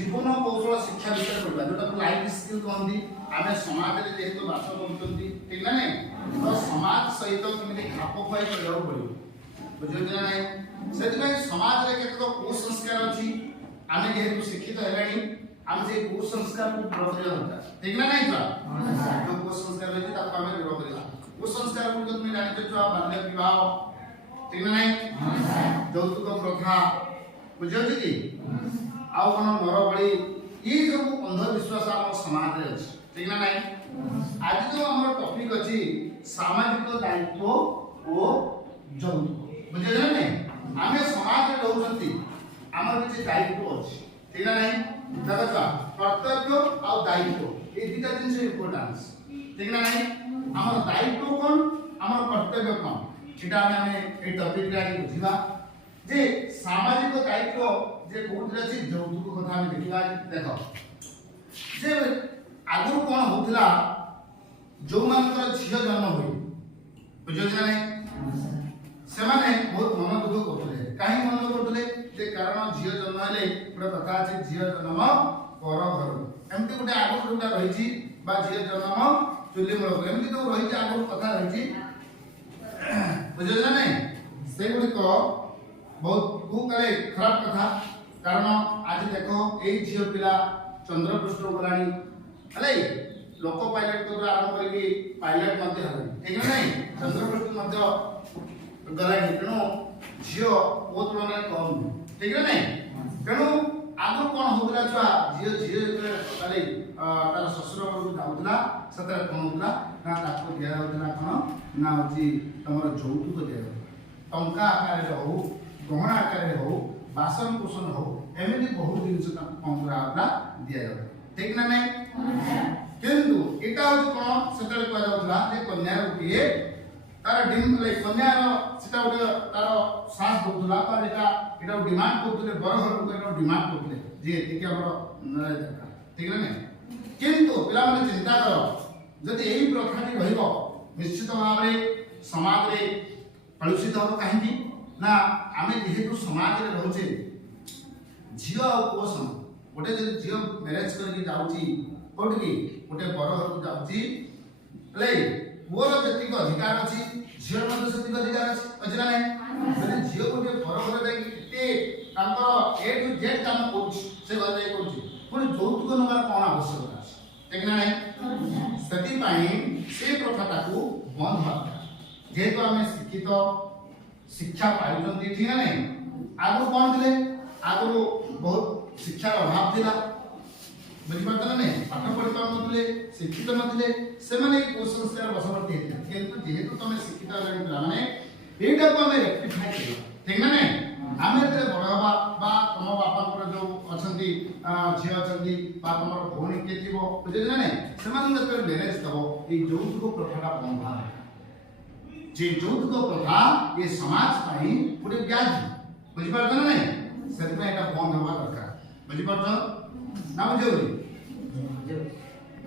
जीवन कौशल शिक्षा विषय पढ़ा जोटा लाइफ स्किल कहती आम समाज में जेहेतु बास कर ठीक ना नहीं तो समाज सहित केमी खाप खुआई चलना पड़ो बुझे ना नहीं से समाज में केत कुसंस्कार अच्छी आम जेहेतु शिक्षित है आम से कुसंस्कार को दूर करवा दरकार ठीक ना नहीं छुआ जो कुसंस्कार रही आम दूर करवा कुसंस्कार को तुम जानते छुआ बाल्य विवाह ठीक ना नहीं यौतुक प्रथा बुझे कि आउ कौन मर बड़ी ये सब अंधविश्वास आम समाज में अच्छी ठीक ना नहीं आज जो हमारा टॉपिक अच्छी सामाजिक दायित्व और यौतुक बुझे ना नहीं आम समाज में रहते आम किसी दायित्व अच्छी ठीक ना नहीं देखा कर्तव्य और दायित्व ये दुटा जिन इम्पोर्टान्स ठीक ना नहीं आम दायित्व कौन आम कर्तव्य कौन सीटा आम ये टॉपिक बुझा जे सामाजिक दायित्व जे कोठे अछि यौतुक कथा हम देखिबा देखो जे आगु कोन होतला जो मानकर झियो जन्म होई बुझो ना नहीं से माने बहुत मन दुख करथले काहे मन दुख करथले जे कारण झियो जन्म हेले पुरा कथा अछि झियो जन्म पर घर एमति गुटे आगु गुटा रही छी बा झियो जन्म चुली मूल एमति तो रही छी आगु कथा रही छी बुझो ना नहीं से गुडी को बहुत कु करे खराब कथा कारण आज देखो ए झियो पिला चंद्रपृष्ठ गलानी अले लोको पायलट को आरंभ करके पायलट मध्य हले ठीक है नहीं चंद्रपृष्ठ मध्य गलानी तेणु झियो ओ तुलना कम ठीक है नहीं तेणु आगु कोन होतला छुआ झियो झियो अले तार ससुर को जाउतला सतरे कोन होतला ना ताको दिया होतला कोन ना होची तमरो यौतुक दिया टंका आकार रे हो गहना आकार रे हो बासन कुसन हो एमती बहुत जिनस पंद्रह दिया जाए ठीक ना नहीं किंतु एटा हो कोन सेतले को जाउतला जे कन्या रुटिए तार डिम ले कन्या रो सेटा उटे तार सास बोतला पर एटा डिमांड करतले बर घर को एटा डिमांड करतले जे एति हमरो नय दरकार ठीक ना नहीं किंतु पिला माने चिंता करो जदि एही प्रथाटी रहिबो निश्चित भाव रे समाज रे कलुषित हो काहेकि ना आमे जेहेतु समाज रे रहउचे झियो आ पुओ सम गोटे जदि झियो मैरिज करके जाउची कोठकी गोटे बर घर को जाउची ले पुओर जतिक अधिकार अछि झियो मध्ये जतिक अधिकार अछि ना नहीं जदि झियो गोटे बर घर जाई केते तांकर ए टू जेड काम करछ से घर जाई करछ पुनी यौतुक नबार कोन आवश्यकता अछि ठीक ना नहीं सती पाई से प्रथाटा को बंद होता जेहेतु आमे शिक्षित शिक्षा पाइछन्ती ठीक ना नहीं आगु कोन थिले आगु बहुत शिक्षार अभाव थिला बुझि पात ना नहीं पाठ पढ़ि पार नथिले शिक्षित नथिले से माने कुसंस्कार बसवर्ती हेतिले किंतु जेहेतु तमे शिक्षित रहले पिला माने एटा को हमें रेक्टिफाई करियो ठीक ना नहीं आमे ते बड़ बाबा बा तम बापा पर जो अछन्ती झियो अछन्ती बा तमर भौणी के थिबो बुझि ना नहीं से माने ते मैरिज दबो ए यौतुक प्रथाटा बंद भा जे यौतुक प्रथा ये समाज पाई गोटे व्याधि बुझी पारछ ना नहीं से एटा बंद होवा दरकार बुझी पारछ ना बुझे